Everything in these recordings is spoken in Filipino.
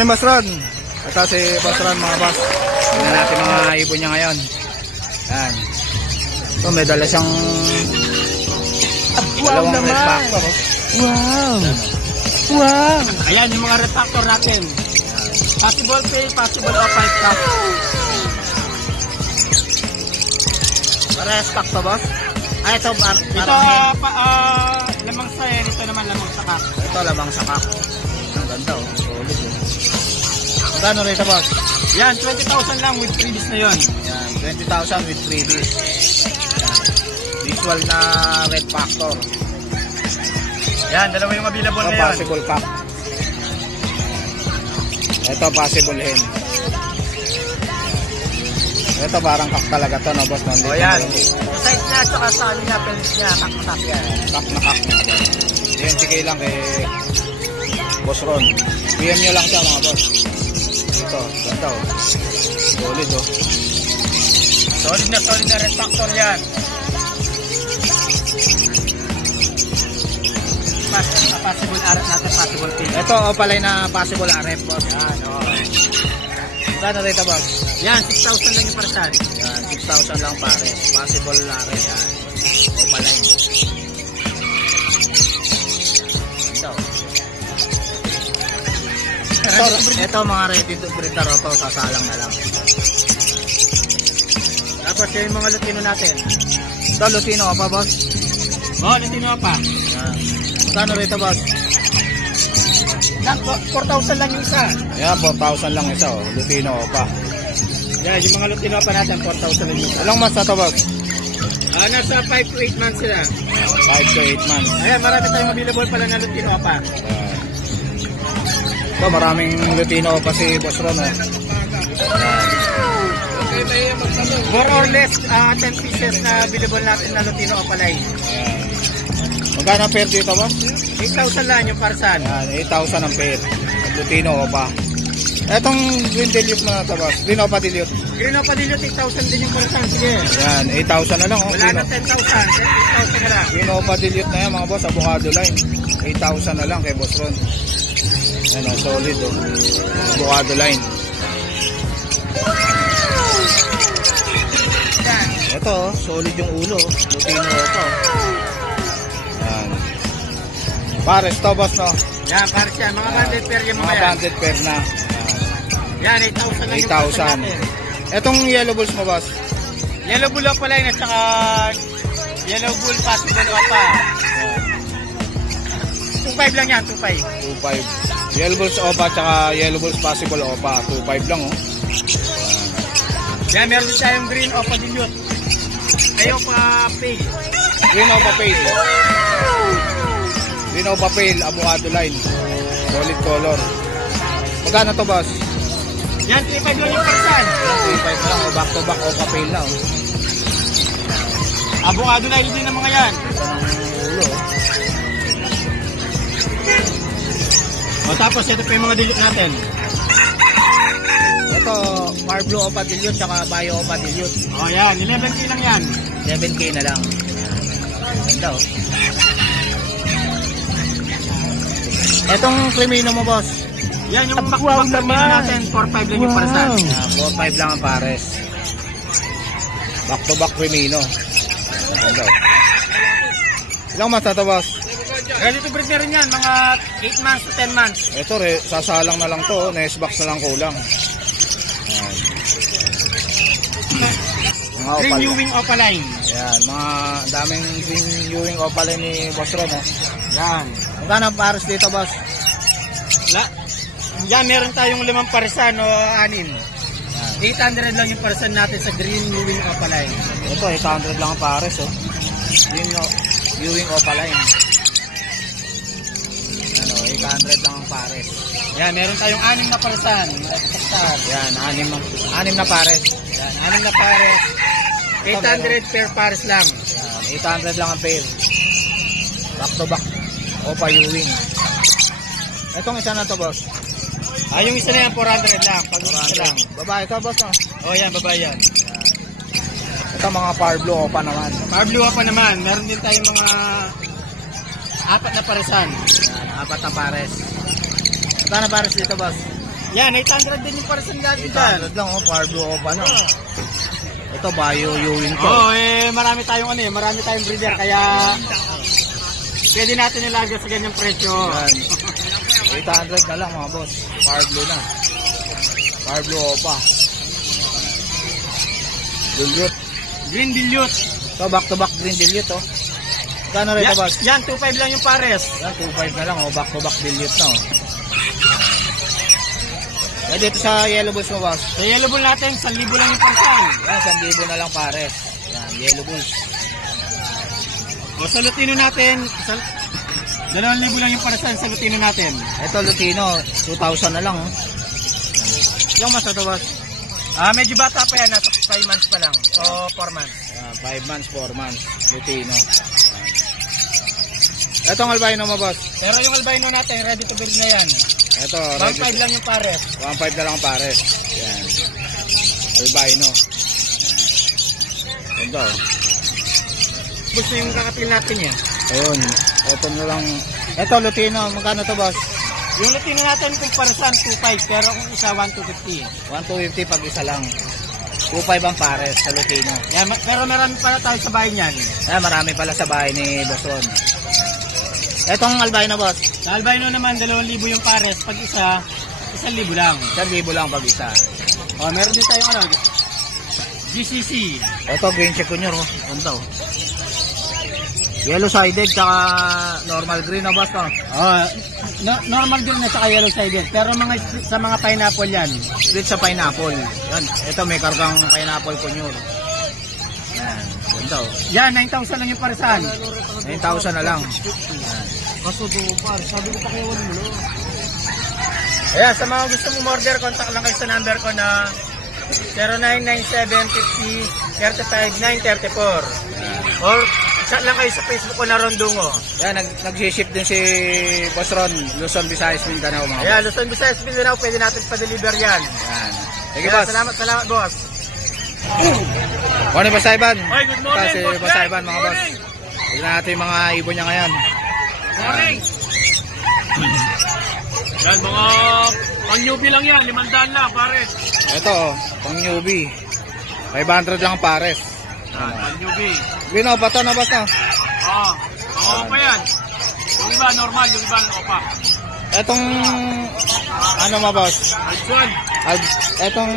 Morning, Boss Ron. Ito si Boss Ron, mga boss. Tingnan natin mga ibon niya ngayon. Yan. Ito, may dala siyang dalawang red factor. Wow. Wow. Ayan yung mga red factor natin. Possible pay, possible off 5 stock. Para stock to, boss? Ah, ito, Ito, lamang sa yan. Ito naman lamang sa kak. ito, labang sakak. Ang ganda, oh. Solid, oh. Magkano rito, boss? Yan, 20,000 lang with freebies na yun. Yan, 20,000 with freebies. Yan. Visual na red factor. Yan, dalawa yung available Ito, na yun. possible cup. Ito, possible hen. Ito, parang kak talaga to, no, boss? O yan. Side niya, tsaka sa ano niya, penis niya, kak yan. Kak na kak na. 20k lang kay Boss Ron. PM nyo lang siya, mga boss. Ito, ganda, oh. Solid, oh. Solid na red factor yan. Possible arat natin, possible pay. Ito, opaline na possible RF, boss. Yan, o. Gano'n rito, boss? Yan, 6,000 lang yung parasan. Yan, 6,000 lang pare. Possible RF, yan. Opaline. Ito, mga ready to breed na roto, sasalang na lang. Tapos yung mga Lutino natin. Ito, Lutino ka pa, boss? O, Lutino pa. Yan. Gano'n rito, boss? 4,000 lang yung isa. Yan, 4,000 lang isa, oh. Lutino ka pa. Yan, yung mga Lutino pa natin, 4,000 lang yung isa. Ilang months na to, boss? Nasa 5 to 8 months sila. 5 to 8 months. Ayan, marami tayong available pala na Lutino pa. Ito, maraming Lutino pa si Boss Ron, oh. More or less, 10 pieces na available natin na Lutino Opalay. Magkano ang pair dito, boss? 8,000 lang yung parsan. Yan, 8,000 ang pair. Lutino pa. Etong green dilute mo na ito, boss. Green pa dilute. Green Opalilot, 8,000 din yung parsan. Sige. Yan, 8,000 na lang, oh. Wala na 10,000. 8,000 na lang. Green pa dilute na yan, mga boss. Avocado line. 8,000 na lang kay Boss Ron. Yan, oh, solid, oh. Avocado line. Ito, oh, solid yung ulo, oh. Lutino pa, oh. Yan. Pares to, boss, no? Yan, pares yan. Mga banded pair yung mga Mga yan. banded pair na. Yan, 8,000 lang yung parsan 8,000. natin. Etong yellow bulls mo, boss? Yellow Bull Opalay at saka Yellow Bull Possible Opa. 2,500 lang yan, 2,500. 2.5. Yellow bulls opa tsaka yellow bulls possible opa. 2.5 lang, oh. Yan, meron din tayong Green Opa Dilute. Ayaw pa pay. Green opa pale. Green opa pale, avocado line. Solid color. Magkano to, boss? Yan, 3,500 lang yung parsan. 3.5 lang, oh. Back to back opa pale na, oh. Avocado na din ng mga yan. Ito ng ulo, oh. O tapos, ito pa yung mga dilute natin. Ito, Mar Blue opa dilute tsaka Bio opa dilute. O yan, 11K lang yan. 7K na lang. Ganda, oh. Etong Crimino mo, boss? Yan, yung bakbak natin, 4,500 lang yung parsan. 4.5 lang ang pares. Back to back Crimino. Ganda, oh. Ilang months na to, boss? Ready to breed na rin yan, mga 8 months to 10 months. Ito, sasalang na lang to, oh. Nest box na lang kulang. Ayan. Mga Green opal. Ewing Opaline. Ayan, mga daming green Ewing opal ni Boss Ron, oh. Yan. Magkano ang pares dito, boss? Yan, meron tayong 5 parisan o 6. 800 lang yung parisan natin sa Green Ewing Opaline. Ito, 800 lang ang pares, oh. Green Ewing opal line. Ano, 800 lang ang pares. Yan, meron tayong 6 na parisan. Yan, 6 na pares. Yan, 6 na pares. 800 per pares lang. Yan, 800 lang ang pair. Back to back. Opa Ewing. Itong isa na to, boss. Yung isa na yan, 400 lang. Pag isa lang. Babae to, boss, oh. O yan, babae yan. Ito, mga Par Blue opa naman. Pablo pa naman. Meron din tayong mga 4 na parisan. Yan, 4 na pares. Magkano pares dito, boss? Yan, 800 din yung person natin dyan. 800 lang, oh. Power blue opa, no? Ito, Bio Ewing to. Oo, marami tayong marami tayong breeder, kaya pwede natin ilagay sa ganyang presyo. Yan. 800 na lang, mga boss. Power blue na. Power blue opa. Dilute. Green dilute. So, back-to-back green dilute, oh. Kano rin ito, boss? Yan, 2.5 lang yung pares. Yan, 2.5 na lang, oh. Back-to-back dilute na, oh. Pwede ito sa yellow bulls mo, boss. Sa yellow bull natin, 1,000 lang yung parsan. Yan, 1,000 na lang pares. Yan, yellow bulls. O sa Lutino natin, 2,000 lang yung parsan sa Lutino natin. Ito, Lutino, 2,000 na lang, oh. Yung mas ito, boss? Medyo bata pa yan, nasa 5 months pa lang. O 4 months. 5 months, 4 months. Lutino. Itong albino mo, boss. Pero yung albino natin, ready to build na yan. Ito, 1.5 lang yung pares. 1.5 na lang pares. Yan. Albino. Ganda, oh. Gusto yung kakatil natin yan. Ayun. Ito na lang. Ito, Lutino. Magkano to, boss? Yung Lutino natin kung parasan, 2.5. Pero kung isa, 1,250. 1,250 pag isa lang. 2.5 ang pares sa Lutino. Yan, pero marami pala tayo sa bahay niyan. Marami pala sa bahay ni Boss Ron. Etong albino, boss. Sa albino naman, 2,000 yung pares. Pag isa, 1,000 lang. 1,000 lang pag isa. O, meron din tayong GCC. Ito, green check ko nyo, oh. Ganda, oh. Yellow sided, tsaka normal green na, boss, oh. Normal din na saka yellow sided. Pero sa mga pineapple yan. Split sa pineapple. Yan. Ito, may kargang pineapple ko nyo. Yan. Ganda, oh. Yan, 9,000 lang yung paresan. 9,000 na lang. Kaso par, sabi ko pa kayo mo. Ayan, sa mga gusto mong order, contact lang kayo sa number ko na 0997-50-35-934. Or chat lang kayo sa Facebook ko na Rondungo. Yan, nag-ship din si Boss Ron, Luzon, Visayas, Mindanao, mga Ayan, Luzon, Visayas, Mindanao, pwede natin pa-deliver yan. Yan. Sige, Ayan, boss. salamat, boss. Morning, Boss Ivan. Hi, good morning, Si Boss Boss Jack. Ivan, mga Good boss. morning. Tignan natin yung mga ibon niya ngayon. Morning. Yan, mga pang-newbie lang yan, 500 lang, pare. Ito, pang newbie. 500 lang ang pares. Yan, pang-newbie. Bino, bato na, boss, na. Oo pa yan. Yung iba normal, yung iba opa. Etong, ano ma, boss? Alpson. Etong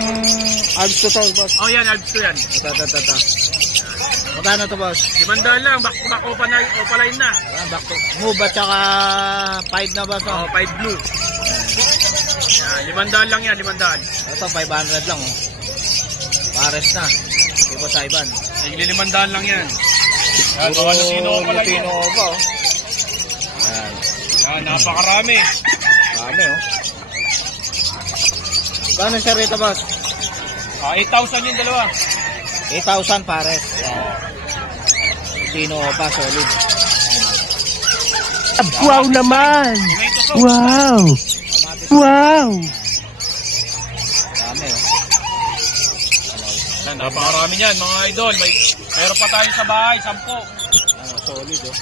Albs to, boss. Oh yan, Alpson yan. Ito. Magkano to, boss? 500 lang, back opa line na. Yan, back to. Move at saka 5 na, boss, Oh, oh. 5 blue. Yan, 500 lang yan, 500. Ito, 500 lang, oh. Pares na. Si Boss Ivan. Hindi 500 lang yan. Yan, Puro mga Lutino pa lang yan. Lutino pa, oh. Yan. Yan, napakarami. Dami, oh. Gano'n siya rito, boss? 8,000 yung dalawa. 8,000 pares. Lutino pa, solid. Wow naman! Tomato sauce. Wow! Kamatis. Wow! Dami, oh. Yan, napakarami yan, mga idol. Mayroon pa tayo sa bahay, 10. Ano, solid, oh.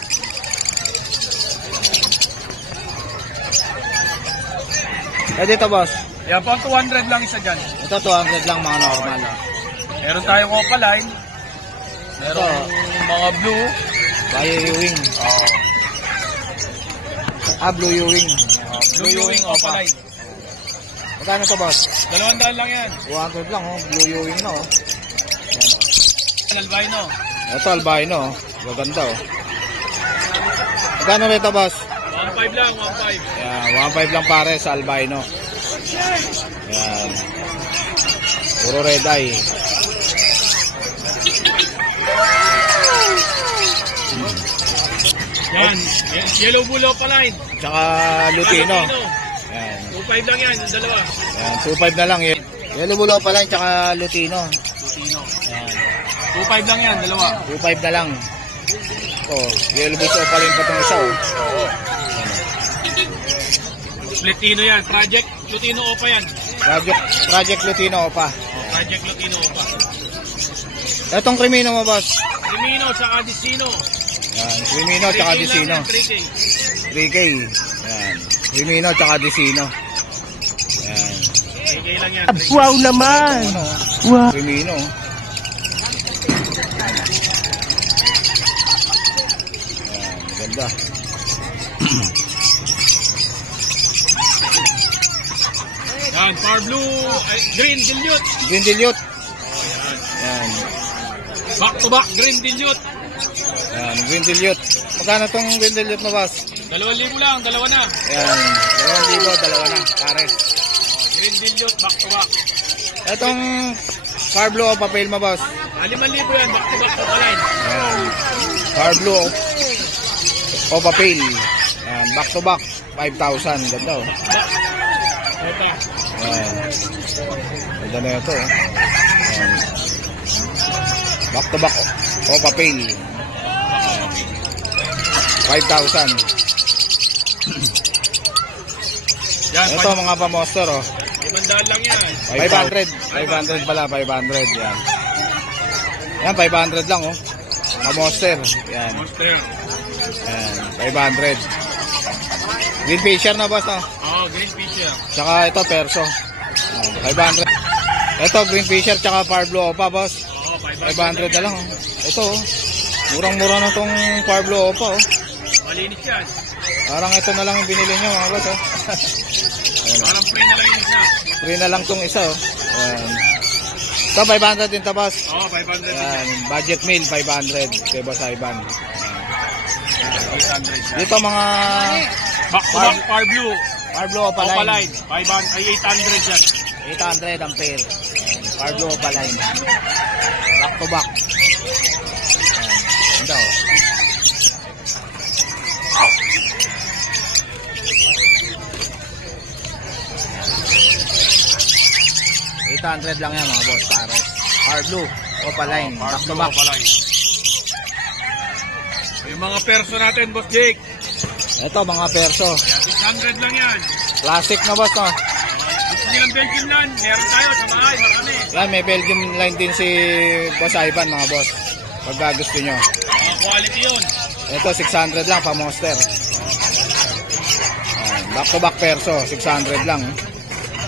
Eh, dito, boss. Yan, pang 200 lang isa dyan. Ito, 200 lang, mga normal, oh. Meron tayong opaline. Meron mga blue. Bio Ewing. Blue Ewing. Blue Ewing opaline. Magkano to, boss? 200 lang yan. 200 lang, oh. Blue Ewing na, oh. Albino. Ito, albino, oh. Maganda, oh. Magkano nito, boss? 1.5 lang, 1.5. Yan, 1.5 lang pare sa albino. Yan. Puro red eye. Yan, yellow bull opaline. Tsaka lutino. Yan. 2.5 lang yan, yung dalawa. Yan, 2.5 na lang. Yellow bulo pa lang, tsaka lutino. Lutino. Yan. 2.5 lang yan, dalawa. 2.5 na lang. Oh, yellow bulo pa rin pa itong isa, oh. Lutino yan, Project Lutino Opa yan. Project Lutino pa. Project Lutino Opa. Etong krimino mo, boss. Crimino sa Adicino. Yan, krimino tsaka Dicino. 3K. 3K. Yan. Krimino tsaka Dicino. Yan. lang yan. Wow naman! Ano, Wow! Crimino. Ayan, ganda. Yan, Power Blue, Green Dilute. Green Dilute. Ayan. Back to back, Green Dilute. Ayan, Green Dilute. Magkano tong Green Dilute mo, boss? 2,000 lang, dalawa na. Ayan, 2,000, dalawa na. Pares. Green Dilute, back to back. Itong Power Blue o papel mo, boss? 5,000 yan, back to back to palain. Ayan. Power Blue o papel. Ayan, back to back. 5,000. Ganda, oh. Ito. Ayan. Ganda na ito, eh. Ayan. Back to back o papel. 5,000. Yan, Ito mga pa-monster, oh. 500 lang yan. 500. 500 pala, 500. Yan. Yan, 500 lang, oh. Pa-monster. Yan. Monster. Yan, 500. Green Fisher na, boss, no? Oh, Green Fisher. Tsaka ito, Perso. 500. Ito, Green Fisher, tsaka Power Blue Opa, boss. Oh, 500 na lang, oh. Ito, oh. Murang-mura na tong Power Blue Opa, oh. Malinis yan. Parang ito na lang yung binili nyo, mga boss, oh. Parang free na lang yung isa. Free na lang tong isa, oh. Ayan. Ito, 500 din to, boss. Oh, 500. Ayan, budget meal, 500. Kay Boss Ivan. 800. Dito, mga Back to back, Power Blue. Power Blue Opaline. Opaline. 500, ay 800 yan. 800 ang pair. Power Blue Opaline. Back to back. Ayan. Ganda, oh. $800 lang yan, mga boss, pares. Power Blue Opaline. Power Back to Blue, back. Opaline. Yung mga perso natin, Boss Jake. Ito, mga perso. Yan, 600 lang yan. Classic na, boss, no? Gusto nilang Belgium nan, meron tayo sa bahay, marami. Yan, may Belgium line din si Boss Ivan, mga boss. Pagka gusto nyo. Mga quality yun. Ito, 600 lang, pa-monster. Ayan, back to back perso, 600 lang.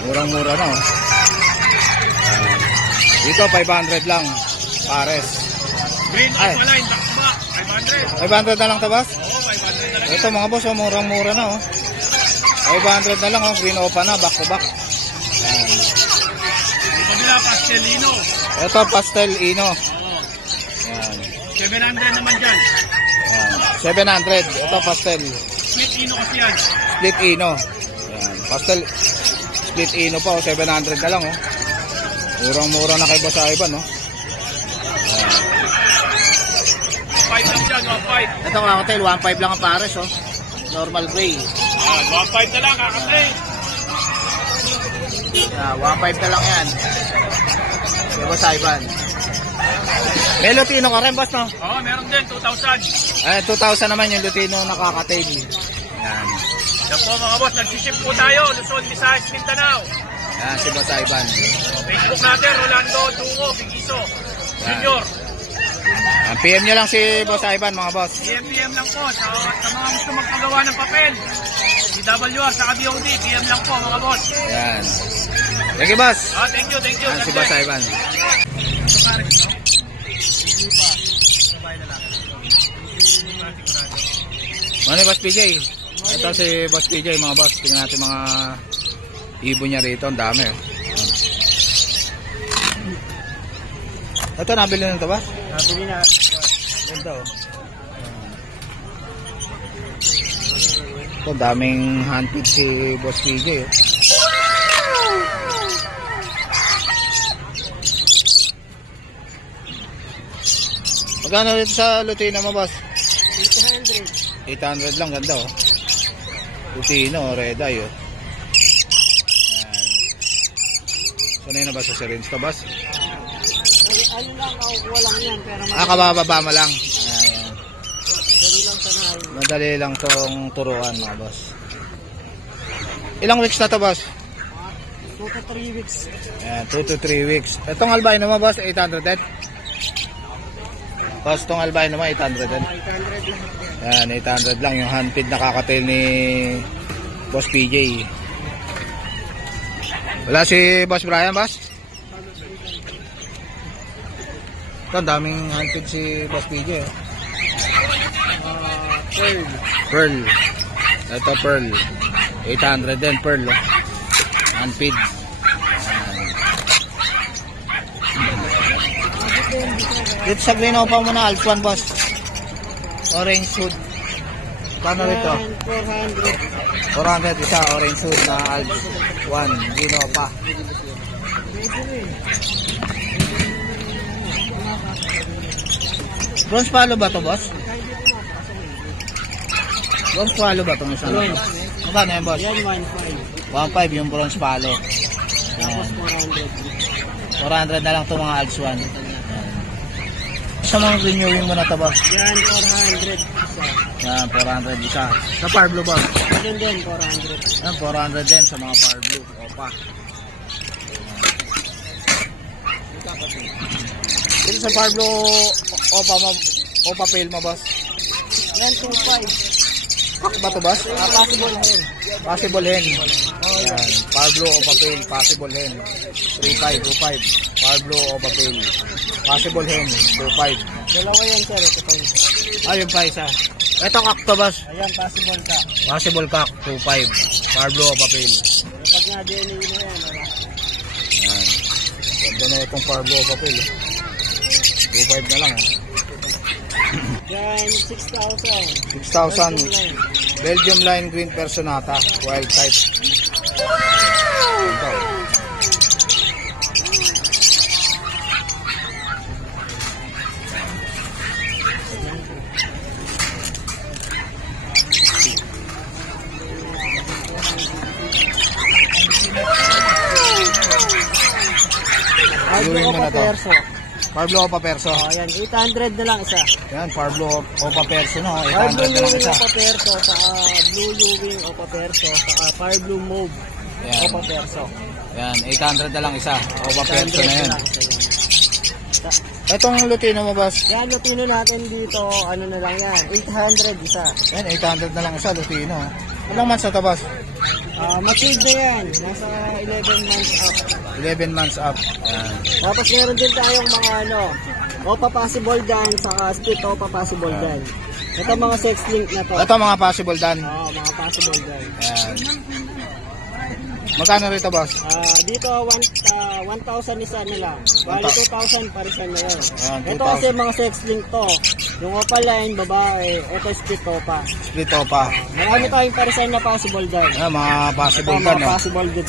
Murang-mura, no? Ayan. Dito, 500 lang. Pares. Green Ay. Opaline, back to back, 500. 500 na lang to, boss? Oo, 500 na lang. Ito, mga boss, oh, murang-mura na, oh. 500 na lang, oh. Green Opa na, back to back. Ayan. Yung kabila, Pastelino. Ito, Pastel Ino. Oo. Ayan. 700 naman dyan. Ayan. 700. Ito, Pastel. Split Ino kasi yan. Split Ino. Ayan. Pastel Split Ino pa, oh. 700 na lang, oh. Murang-mura na kay Boss Ivan, no? 5 lang dyan, 1.5. Ito mga hotel, 1.5 lang ang pares, oh. Normal gray. 1.5 na lang, kakasay. 1.5 na lang yan. Kay Boss Ivan. May Lutino ka rin, boss, no? Oo, meron din, 2,000. 2,000 naman yung Lutino nakaka-tail. Yan. Yan po mga boss, nagsiship po tayo. Luzon, Visayas, Mindanao. Yan, si Boss Ivan. Facebook natin, Rolando Dungo, Bigiso, Junior. PM nyo lang si Boss Ivan, mga boss. PM lang po sa mga gusto magpagawa ng papel. DWR sa BOD, PM lang po mga boss. Yan. Thank you, boss. Thank you, thank you. Yan, si Boss Ivan. Ano yung Boss PJ? Ito si Boss PJ, mga boss. Tingnan natin mga ibon niya rito. Ang dami, oh. Ito, nabili na ito ba? Nabili na. Ganda, oh. Ito, daming handpick si Boss PJ, oh. Magkano dito sa Lutino mo, boss? 800. 800 lang, ganda, oh. Lutino, red eye, oh. Ayan. Sanay na ba sa syringe to, boss? Ano lang, kakukuha lang yan. Pero Kabababa mo lang. Ayan. madali lang sanahay. Madali lang tong turuan, mga boss. Ilang weeks na to, boss? 2 to 3 weeks. Ayan, 2 to 3 weeks. Itong albino mo, boss, 800 din? Boss, itong albino mo, 800 din? 800 lang. Ayan, 800 lang yung handpid na kakatail ni Boss PJ. Wala si Boss Brian, boss? Ito, ang daming handpid si Boss PJ. Pearl. Pearl. Ito, Pearl. 800 din, Pearl. Oh. Handpid. Dito sa green opa mo na, Alps 1, boss. Orange hood. Paano rito? 400 isa, orange hood na Alps 1. Green opa. Bronze palo ba to, boss? Bronze palo ba itong isang? Magkano yan, boss? Yan, 1.5 1.5. yung bronze palo. Tapos 400. 400 na lang itong mga Alps 1. Sa mga renewing mo na ito, boss? Yan, 400 isa. Yan, 400 isa. Sa Power Blue, boss? Yan din, 400. Yan, 400 din sa mga Power Blue. Opa. Dito sa Power Blue, Opa Pale mo, boss? Yan, 2.5. Pack ba ito, boss? Possible hen. Possible hen. Yan, Power Blue Opa Pale, possible hen. 3.5, 2.5. Power Blue Opa Pale. Possible hen, 2.5. Dalawa yan, sir. Ito pa yun. Ayun pa isa. Ito kakto, boss. Ayan, possible ka. Possible cock, 2.5. Power Blue Opa Pale. Pag nga DNA mo yan, wala. Yan. Ganda na itong Power Blue Opa Pale. 2.5 na lang. Yan, 6,000. 6,000. Belgium line green personata. Wild type. Wow! Pablo Opa Perso. Pablo Opa Perso. Oh, yan, 800 na lang isa. Yan, Pablo Opa Perso, no? Pablo 800 na lang Ewing isa. Opa Perso, saka Blue Ewing Opa Perso, saka Pablo Mauve Yan. Opa Perso. Yan, 800 na lang isa. Opa Perso 800 na yan. lang isa yan. Itong Lutino mo, boss? Yan, Lutino natin dito, ano na lang yan, 800 isa. Yan, 800 na lang isa, Lutino. Ilang months na ito, boss? Matured na yan, nasa 11 months up. 11 months up. Yan. Tapos meron din tayong mga ano, Opa Possible Dan, saka Split Opa Possible Dan. Ito mga sex link na to. Ito mga possible dan. Oo, mga Possible Dan. Yan. Magkano rito, boss? Dito 1,000 isa nila. Bali 2,000 parisan na yun. Ayan, Ito 2,000. kasi mga sex link to. Yung Opa line, babae. Ito split Opa. Split Opa. Marami tayong parisan na possible dan. Yan, mga Ito possible mga dan, no? possible din.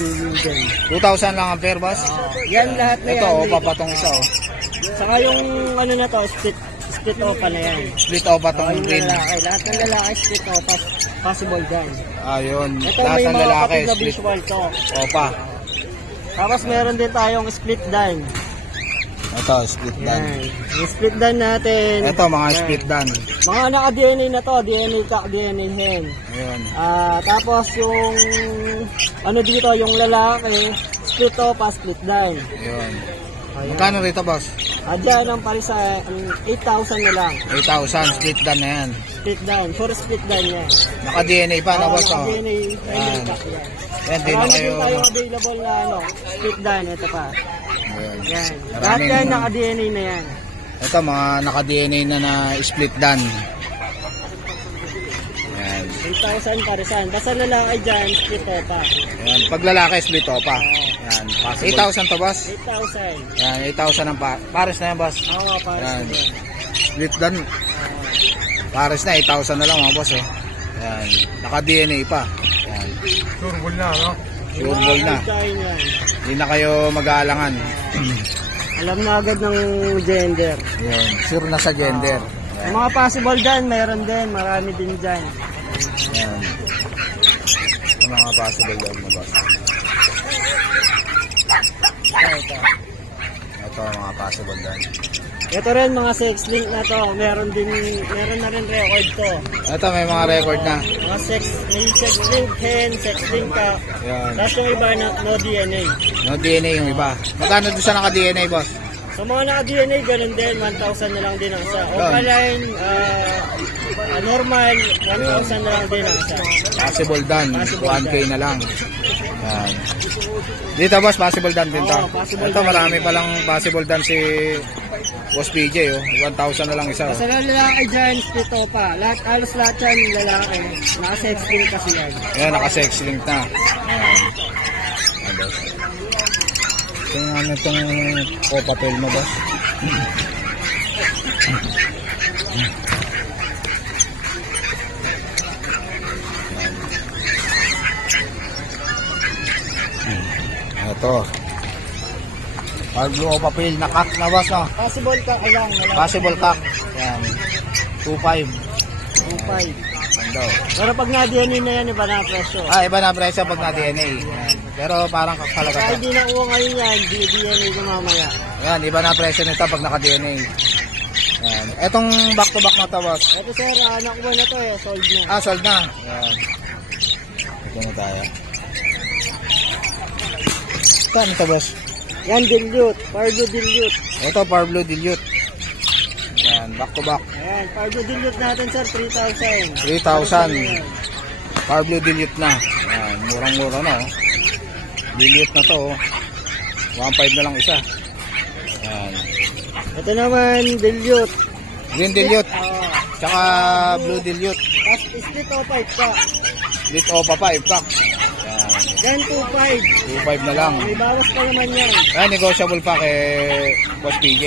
2,000 lang ang pair, boss? Yan lahat na Ito, yan. Opa pa tong isa, oh. Saka yung ano na to, split Opa na yan. Split Opa tong Yung green. lalaki. Lahat ng lalaki split Opa. Possible dan. Ayun. Ito Lahat may ng mga lalaki, kapit na split visual to. Opa. Tapos meron din tayong split dan. Ito, split dan. Yan. Yung split dan natin. Ito, mga Yan. split dan. Mga naka-DNA na to, DNA cock, DNA hen. Ayun. Tapos yung ano dito, yung lalaki, split Opa, split dan. Ayun. Ayan. Magkano rito, boss? Dyan ang parisa, 8,000 na lang. 8,000, split dan na yan. Split dan, for split dan yan. Naka-DNA pa, na, boss, oh. DNA, Yan. cock yan. Yan, din na Marami kayo. din tayo available na ano, split dan, ito pa. Ayun. Yan. Lahat Maraming- yan naka-DNA na yan. Ito, mga naka-DNA na split dan. Yan. 8,000 parisan. Basta lalaki dyan, split Opa. Yan. Pag lalaki, split Opa. Yan. 8,000 to, boss? 8,000. Yan, 8,000 ang pares na yan, boss. Oo, pares Yan. na din. Split dan. Pares na, 8,000 na lang, mga boss, oh. Yan. Naka-DNA pa. Yan. Turbol na, no? Sure ball na. Kain yan. Hindi na kayo mag-aalangan. Alam na agad ng gender. Yan. Sure na sa gender. Yung mga possible dyan, mayroon din. Marami din dyan. Yan. Ang mga possible doon, mga boss. Ito. Ito, ang mga possible doon. Ito rin, mga sex link na to. Meron na rin record to. Ito, may mga record na. Mga may sex link hen, sex link ka. Yan. Tapos yung iba na no DNA. No DNA yung iba. Magkano doon sa naka-DNA, boss? So mga naka-DNA, ganun din. 1,000 na lang din ang isa. Opaline, normal, 1,000 na lang din ang isa. Possible done. Possible 1K na lang. Yan. Dito boss, possible dan din to. Oo, possible Ito dan. marami palang possible dan si Boss PJ oh. 1,000 na lang isa. Sa Oh. lalaki dyan, split pa. Halos lahat yan lalaki. Naka-sex link kasi yan. Yan, naka-sex link na. Yan. Yan boss. Tingnan mo itong papel mo boss. Ito. Blue o papel na cut na boss, no? Possible ka lang. Possible cut. Yan. 2.5. 2.5. Ando. Pero pag na-DNA na yan, iba na ang presyo. Iba na presyo pag na-DNA. Yan. Pero parang kakalaga Kahit to. di na uwa ngayon yan, DNA ko mamaya. Yan, iba na presyo nito pag naka-DNA. Yan. Etong back-to-back na to, boss. Ito sir, anak ko na to eh, sold na. Sold na. Yan. Ito na tayo. Saan ito, boss? Yan, dilute. Pardo dilute. Ito, Parblo Dilute. Yan, back-to-back. Ayan, Pardo dilute natin sir, 3,000. 3,000. Parblo Dilute na. Yan, murang-mura na, oh. Dilute na to, oh. 1.5 na lang isa. Yan. Ito naman, dilute. Green Dilute. Oo. Tsaka Blue Dilute. Tapos split o 5 pa. Lit o pa 5 pack. Yan. Yan, 2.5. 2.5 na lang. May bawas pa naman yan. Ayan, negotiable pa kay Boss PJ.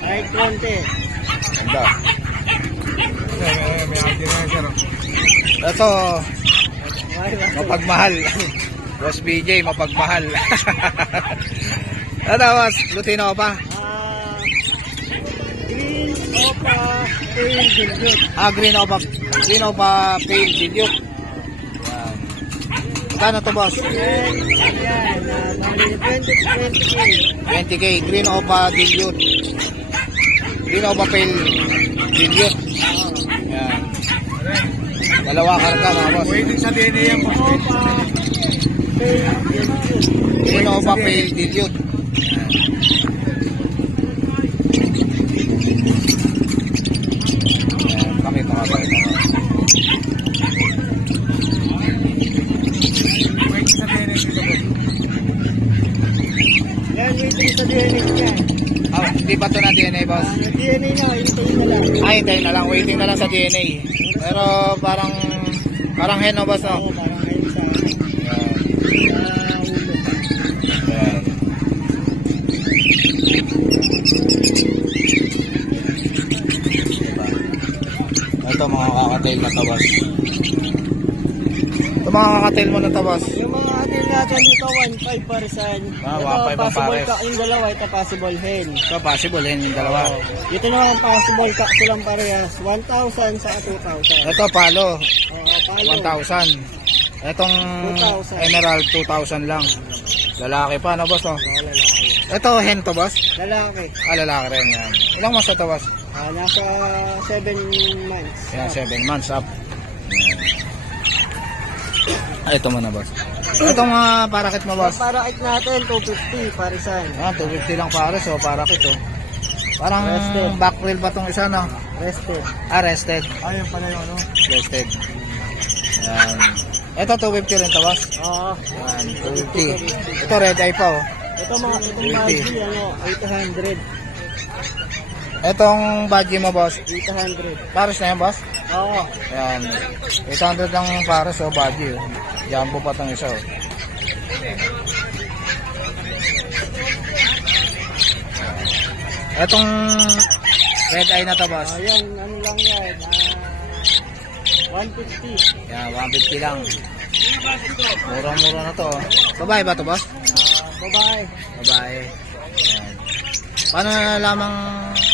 Kahit konti. Ganda. Ito, mapagmahal. Boss PJ, mapagmahal. Ito, boss, Lutino pa. Green Opa Pale Dilute. Green o pa Pale Dilute. Yan. Kano to, boss? Yan, 20K. 20k, Green o pa Dilute. Green o pa Pale Dilute. Yan. Dalawa karga, mga boss. Waiting sa DNA yan, boss. Opa Pale Dilute. Green o pa Pale Dilute. Kami pa ka Waiting sa DNA dito, boss. Yan, waiting sa DNA niya. Hindi pa ito na DNA, boss. DNA na, hintayin na lang. Hintayin na lang. Waiting na lang sa DNA. Pero parang hen, no, boss, no? Oo, parang kayo sa ulo. Yan. Ito mga kakatail na tabas. Ito mga kakatail mo na tabas. Yung mga atin natin dito, 1.5 parisan. 1.5 ang possible pares. ka, yung dalawa, ito possible hen. Ito possible hen yung dalawa. Dito naman possible ka silang parehas, 1,000 sa 2,000. Ito palo, Oo, palo. 1,000. Itong 2,000. emerald, 2,000 lang. Lalaki pa, no, boss, no? Oo, lalaki. Ito hen to, boss? Lalaki. Lalaki rin yan. Ilang months na to, boss? Nasa 7 months. Yan, 7 months up. Ito mo na, boss. Itong mga parakit mo, boss. Parakit natin, 250 parisan. 250 lang pares, oh, parakit, oh. Parang Rested. back wheel ba tong isa, no? Rested. Rested. Ayun pala yung ano. Rested. Yan. Ito, 250 rin to, boss. Oo. Yan, 250. Ito, red eye pa, oh. Itong Maggi, ano, 800. Itong badge mo, boss. 800. Pares na yan, boss? Oo. Yan. 800 lang pares, oh, badge, oh. Jumbo pa tong isa, oh. Itong red eye na to, boss. Ayun, ano lang yan. 150. Yan, 150 lang. Murang-mura na to, oh. Babae ba to, boss? Babae. Babae. Yan. Paano nalalamang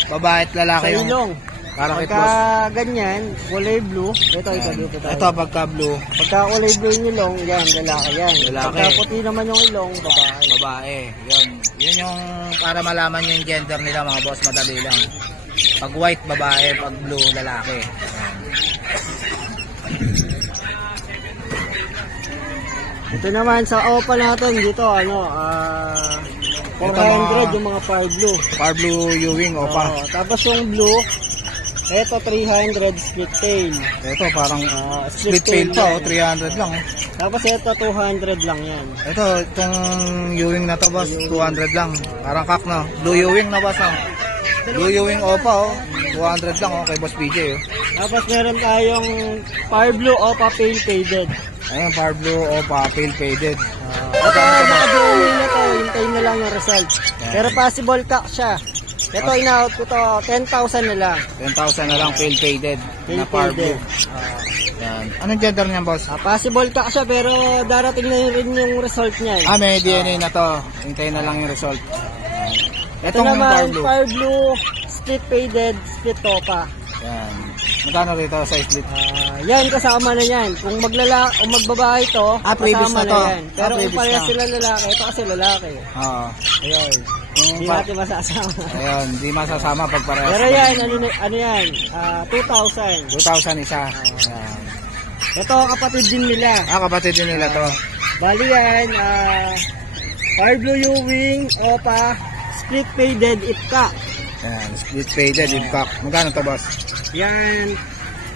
babae at lalaki Sa yung ilong. parakit, Pagka boss? ganyan, kulay blue. Ito, dito tayo. Ito, pagka blue, Pagka kulay blue yung ilong, yan, lalaki yan. Lalaki. Pagka puti naman yung ilong, babae. babae. Yun. Yun yung para malaman yung gender nila, mga boss. Madali lang. Pag white, babae. Pag blue, lalaki. Yan. Ito naman sa Opal natin dito, ano, 400 yung mga far blue. Far blue Ewing, opa. Oo, tapos yung blue, Ito 300 split tail. Ito parang split split tail tail pa, yan. 300 lang. Tapos ito 200 lang yan. Ito, itong Ewing na to, boss, 200 lang. Parang kak na. Blue Ewing na, boss. Blue Ewing Opa, 200 lang, kay Boss PJ. Tapos meron tayong Fire Blue Opa Pale Faded. Ayun, Fire Blue Opa, pale faded. Ito, naka-drawing na to. Hintayin na lang yung result. Pero possible cock siya. Ito, in-out ko to. 10,000 na lang. 10,000 na lang, pale faded. Pale Na Fire faded. Blue. Yan. Anong gender niyan, boss? Possible cock siya, pero darating na rin yung result niya. May DNA na to. Hintayin na lang yung result. Ito Itong yung Fire naman, Blue. Fire Blue, split faded, split topa. Yan. Magkano rito sa split? Yan, kasama na yan. Kung magbabae to, previous kasama na to. yan. Pero kung Previous pareha na. sila lalaki, ito kasi lalaki. Oo. Ayun. Kung Hindi pa- natin masasama. Ayun, di masasama pag parehas. Pero yan, ano yan? 2,000. 2,000 isa. Yan. Ito, kapatid din nila. Kapatid din nila to. Bali yan, Fire Blue Ewing, Opa, split faded, itka. Yan, split faded, impact. Magkano to, boss? Yan.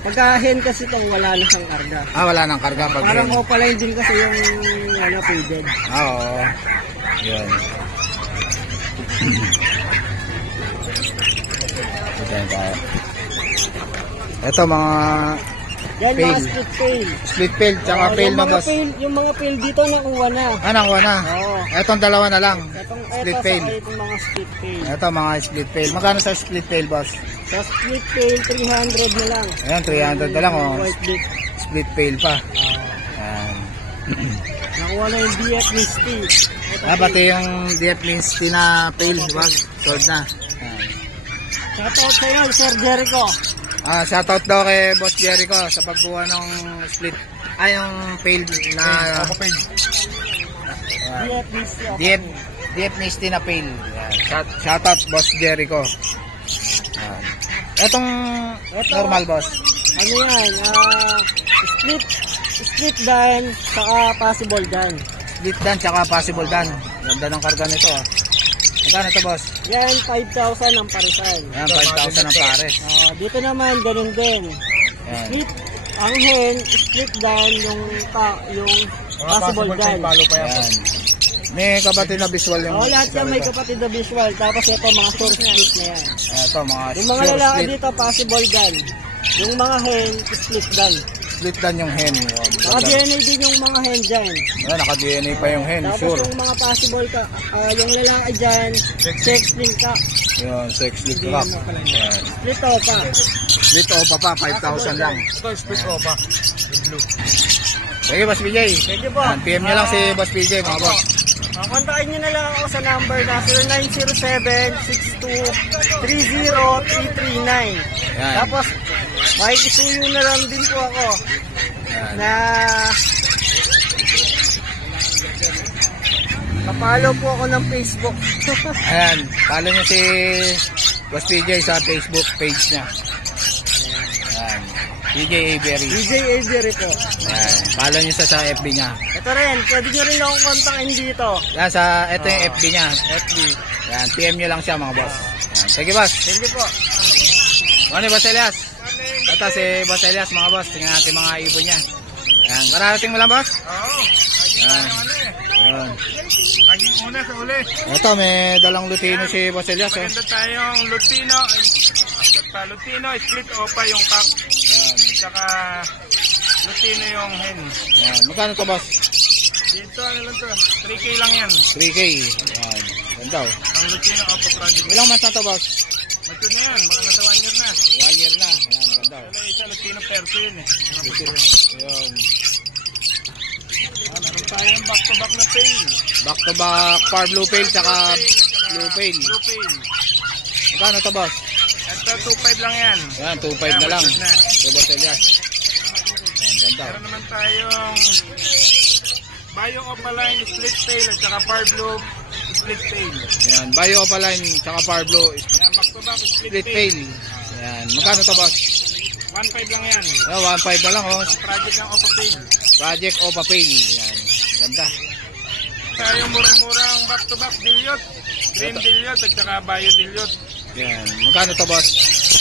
Pagka-hen kasi itong wala na siyang karga. Wala nang karga pag Parang hen. Opa line din kasi yung faded. Oo. Yan. Ito mga Yan Pale. mga split tail. split pail tsaka pail na, boss. Yung mga pail dito nakuha na. Nakuha na. Oo. Etong dalawa na lang. Itong Split ito pail. sa itong mga split pail. Ito mga split pail. Magkano sa split pail, boss? Sa split pail, 300 na lang. Ayan, 300 na lang, oh. White bit. Split pail pa. Ayan. Nakuha na yung DF Misty. Pati yung DF Misty na pail, boss. Sold na. Ayan. Shoutout sa'yo, Sir Jericho. Shoutout daw kay Boss Jericho sa pagbuha ng split. Yung pail na DF Misty. DF Misty na pail. Ayan. Shoutout Boss Jericho. Ayan. Etong normal, boss. Ano yan? Split dan, saka possible dan. Split dan tsaka possible dan. Ganda ng karga nito, Magkano to, boss? Yan, 5,000 ang parisan. Ayan, 5,000 ang pares. Dito naman, ganun din. Ayan. Split, ang hen, split dan, yung possible dan. Ayan. May kapatid na visual yung... Lahat yan may kapatid na visual. Tapos ito, mga source split na yan. Ito, mga Yung mga sure lalaki split. dito, possible dan. Yung mga hen, split dan. Split dan yung hen. Naka-DNA din yung mga hen dyan. Ayan, naka-DNA pa yung hen, Tapos sure. yung mga possible ka, yung lalaki dyan, sex link ka. Yun, sex split rock. Ayan. Split pa. Split opa pa, 5,000 lang. Ito, split opa. Yung blue. Sige, Boss PJ. Thank you po. Ayan, PM nyo lang si Boss PJ, mga boss. Kontakin nyo na lang ako sa number na 0907-6230-339. Ayan. Tapos, makikisuyo na lang din po ako Ayan. na kapalo po ako ng Facebook. Ayan, follow nyo si Boss PJ sa Facebook page niya. Ayan, PJ Avery. DJ Avery po. Ayan, follow nyo sa FB niya. Ito rin, pwede nyo rin akong kontakin dito. Yan, ito yung FB niya. FB. Yan, PM nyo lang siya, mga boss. Yan. Sige, boss. Thank you po. Ano, Boss Elias? Ito si Boss Elias, mga boss. Tingnan natin mga ibon niya. Yan, kararating mo lang, boss? Oo. Yan. Yan. Naging una sa uli. Ito, may dalang Lutino si Boss Elias. Maganda tayong Lutino. Lutino, split opa yung cock. Yan. Tsaka Lutino yung hen. Yan. Magkano to, boss? Dito, ano lang to? 3K lang yan. 3K. Yan. Ganda, oh. Ang Lutino Opa Project. Ilang months na to, boss? Matud na yan. Mga nasa 1 year na. 1 year na. Yan, ganda, oh. Wala isa Lutino Perso yun eh. Yan. Meron tayong back-to-back na pail. Back to back, Far Blue Pail, tsaka Blue Pail. Blue pail. Magkano to, boss? Ito, 2.5 lang yan. Yan, 2.5 na lang. Matud na. Si Boss Elias. Yan, ganda, oh. Meron naman tayong Bayong Opaline split tail at saka Far Blue split tail. Yan, Bio Opaline, tsaka Far Blue, Yan, back-to-back split split tail. tail. Yan, magkano to, boss? 1.5 lang yan. 1.5 na lang, oh. Project ng Opa Pail. Project Opa Pail. Yan, ganda. Tayong murang-murang back-to-back dilyot. Green dilyot at saka bio dilyot. Yan, magkano to, boss?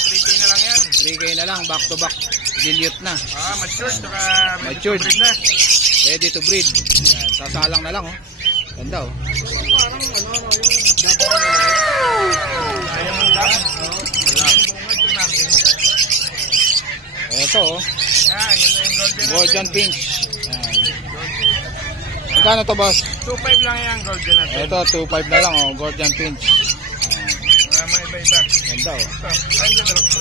3K na lang yan. 3K na lang, back to back. Dilute na. Matured, saka Matured. breed na. Ready to breed. Yan, sasalang na lang oh. Ganda oh. Parang ayaw mo lang. Wala. Ito oh. Yan, yun na yung golden. Golden Pinch. Yan. Magkano to boss? 2.5 lang yan, golden natin. Ito, 2.5 na lang oh, Golden Pinch. Mga may iba-iba. Ganda oh. Ito, ayun na dalok ito.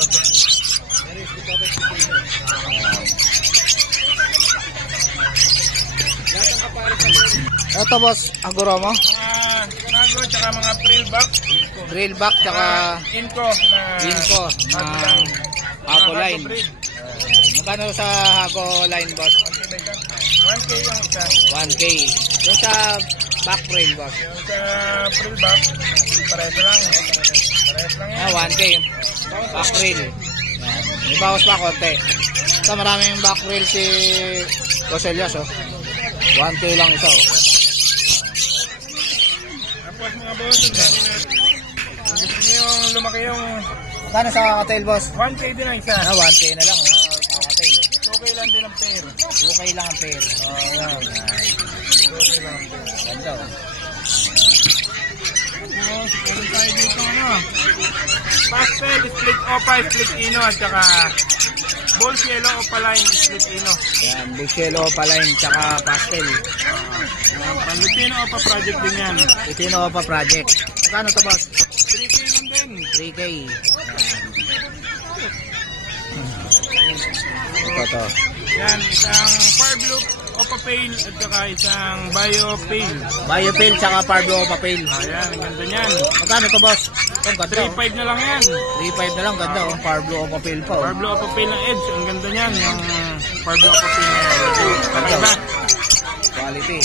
Ito boss, Aguro mo? Mga nago, tsaka mga frill back. Drill back, tsaka Inco na... Inco na Hago line. breed. Magkano sa Hago line boss? 1K yung isa. 1K. Yung sa back rail boss? Yung sa frill back, parehas lang. Parehas lang yan. 1K. Back rail. May bawas pa konti. Ito maraming back rail si Roselias oh. 1K lang ito oh. Tapos mga boss, ang dami na. Kung gusto niyo yung lumaki yung Magkano sa cocktail boss? 1K din ang isa. 1K na lang oh. Cocktail oh. Okay lang din ang pair. 2K lang ang pair. Yan. Okay lang ang pair. Ganda oh. Tapos, meron tayo dito ano. Pastel, split opa, split ino, at saka balls yellow opaline, split ino. Yan, Bushelo Opaline tsaka Pastel. Panlutino opa project din yan. Itino pa project. Magkano to boss? 3K lang din. 3K. Ito to. Yan, isang far blue opa pale at saka isang bio pale. Biopale tsaka Pardo Papale. Ayan, ang ganda niyan. Magkano to boss? Ito ganda oh. 3.5 na lang yan. 3.5 na lang, ganda oh. Pardo Papale pa oh. Far blue opa pale ng edge, ang ganda niyan. Yung far blue opa pale na kakaiba. Quality.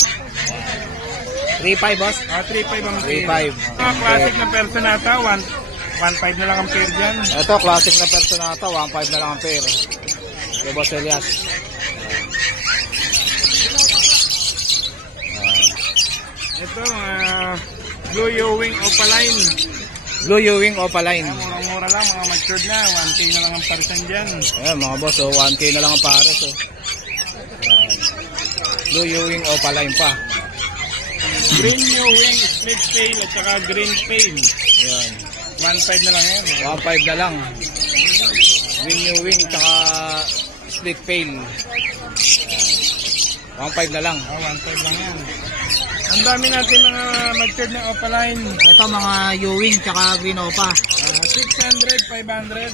3.5 boss? 3.5 ang pair. 3.5. Mga classic na personata, 1.5 na lang ang pair dyan. Ito, classic na personata, 1.5 na lang ang pair. Kay Boss Elias. Ito, Blue Ewing Opaline. Blue Ewing Opaline. Murang-mura lang, mga matured na. 1K na lang ang person dyan. Ayan mga boss, oh, 1K na lang ang pares. Oh. Ayan. Blue Ewing Opaline pa. Green Ewing, split pale at saka green pale. Ayan. 1.5 na lang yan. 1.5 na lang. Green Ewing tsaka split pale. 1.5 na lang. 1.5 lang yan. Ang dami natin mga matured na Opaline. Ito mga Ewing tsaka Green Opa. 600, 500.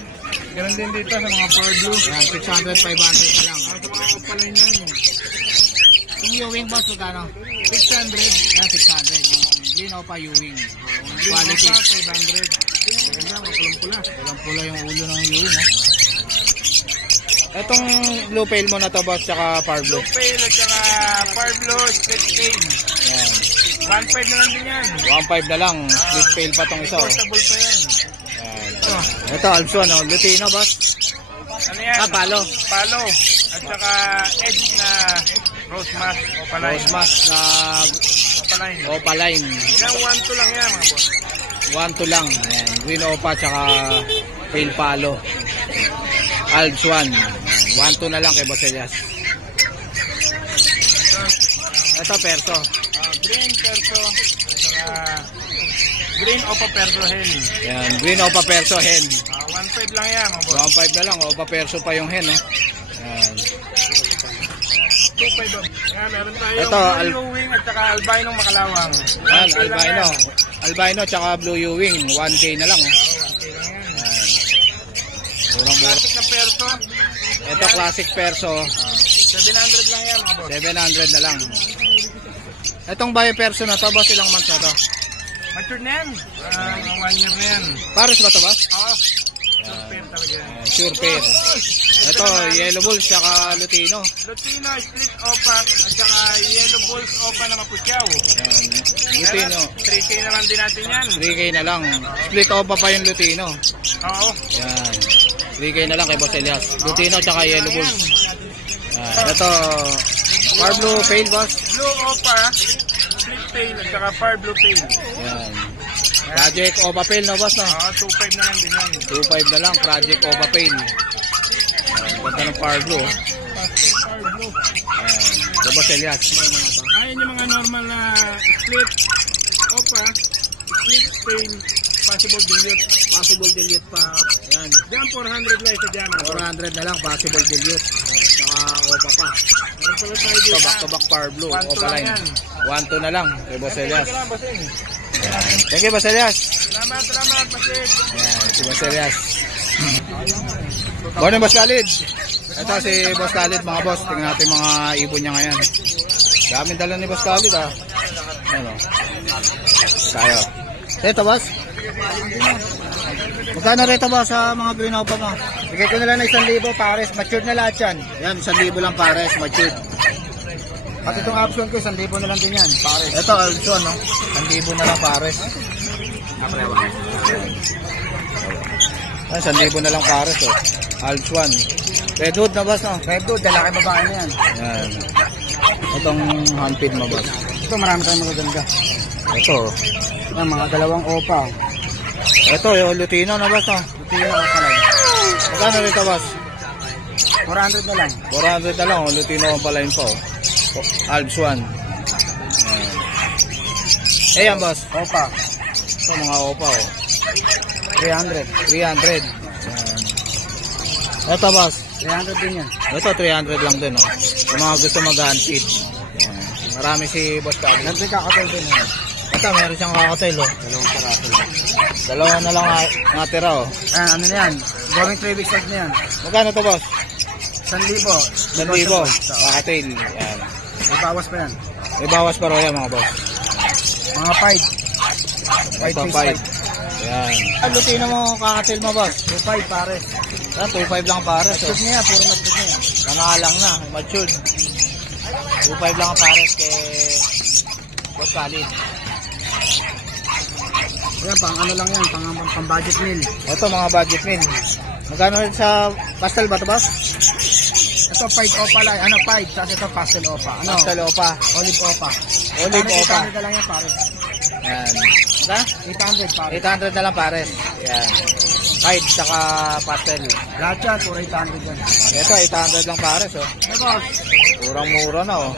Ganun din dito sa mga Far Blue. Ayan, 600, 500 na lang. Sa mga Opaline yan. Yung Ewing boss, magkano? 600. Ayan, 600. Yung Green Opa Ewing. Green Quality. Opa, 500. Maganda, mapulang-pula. Pulang-pula yung ulo ng Ewing. Ha? Etong blue pale mo na to boss, tsaka Far Blue. Blue pale at saka Far Blue, split pale. Ayan. 1.5 na lang din yan. 1.5 na lang. Split pale pa tong isa. Oh. Portable pa yan. Ayan. Ito, Alpson, oh. Lutino, boss. Ano yan? Palo. Palo. At saka edge na rose mask o palay. Rose mask na Opaline. Opaline. Yan, 1-2 lang yan mga boss. 1-2 lang. Ayan. Green Opa, tsaka pale palo. Alps 1. 1-2 na lang kay Boss Elias. Ito, perso. Green perso. At saka green opa perso hen. Ayan. Green Opa perso hen. 1.5 lang yan mga boss. 1.5 na lang. Opa perso pa yung hen. Oh. Ayan. 2.5 ba? Yan, meron tayo Ito, blue wing at saka albino makalawang. Ayan, 1K lang albino. yan. Albino, tsaka blue Ewing. 1K na lang. Oh. 1K lang yan. Ayan. Murang-mura. Classic na perso. Ito, classic perso. 700 lang yan mga boss. 700 na lang. Itong bio perso na to, boss, ilang months na to? Matured na yan. 1 year na yan. Pares ba to, boss? Oo. Super talaga yan. Sure pair. Ito, yellow bulls, tsaka lutino. Lutino, split opa, at saka yellow balls opa na mapusyaw. Ayan. Lutino. 3K naman din natin yan. 3K na lang. Split opa pa yung lutino. Oo. Ayan. 3K na lang kay Boss Elias. Lutino, tsaka yellow bulls. Ayan. Ito, far blue pale, boss. Blue opa, split pale, at saka far blue pale. Ayan. Project Opa Pale, no, boss, no? Oo, 2.5 na lang din yan. 2.5 na lang, Project Opa Pale. Ganda ng Power Blue. Pastel Power Blue. Ito Boss Elias. Ayun yung mga normal na split opa, split stain, possible dilute. Possible dilute pa. Ayan. Diyan 400 lang ito dyan. 400 na lang. Possible dilute. Saka Opa pa. Meron pala tayo Ito dyan. back to back Power Blue. 1-2 Opa lang line. yan. 1-2 na lang. Kay Boss Elias. Salamat, bossing. Thank you Boss Elias. Salamat, Pasig. Ayan. Si Boss Elias. Morning Boss Khalid. Ito si Boss Khalid mga boss. Tingnan natin mga ibon niya ngayon. Daming dala ni Boss Khalid ah. Ano? Tayo. Ito boss. Magkano rito ba sa mga green opa mo? Bigay ko na lang ng 1,000 pares. Matured na lahat yan. Yan, 1,000 lang pares, matured. At itong option ko, 1,000 na lang din yan. Pares. Ito, also, no? 1,000 na lang pares. Ay, 1,000 na lang pares, oh. Alchuan. Redwood na boss, no? Redwood, lalaki babae na yan. Yan. Itong handpid mo, boss. Ito, marami tayong magaganda. Ito. Yan, mga dalawang opa. Ito, yung Lutino na boss, no? Ito yung opa lang. Magkano rito, boss? 400 na lang. 400 na lang, oh. Lutino ang palain po. Alchuan. Ayan, boss. Opa. Ito, mga opa, oh. 300. 300. Yan. Ito, boss. 300 din yan. Ito, 300 lang din, oh. Yung mga gusto mag-handpid. Marami si Boss Khalid. Nandun kakatal din yan. Ito, meron siyang kakatail, oh. Dalawang parato lang. Dalawa na lang natira, oh. Ano na yan? Going 3 weeks old na yan. Magkano to, boss? 1,000. 1,000. Kakatail. Yan. May bawas pa yan. May bawas pa roya, mga boss. Mga 5. Ito, 5. Yan. Ang Lutino mo, kakatail mo, boss? 2,500 pares. Yan, 2.5 lang pares, oh. Matured niya, puro matured niya. Kanalang na, matured. 2.5 lang ang pares kay Boss Khalid. Yan, pang ano lang yan, pang budget meal. Ito, mga budget meal. Magkano rin sa pastel ba ito, boss? Ito 5 opa lang, 5, tapos ito pastel opa. Pastel opa. Olive opa. Olive opa. 800 na lang yan pares. Yan. Ba? 800 pares. 800 na lang pares. Yan. Kahit saka pastel. Lahat yan, puro 800 yan. Ito, 800 lang pares, oh. Hey boss, Murang-mura na, oh.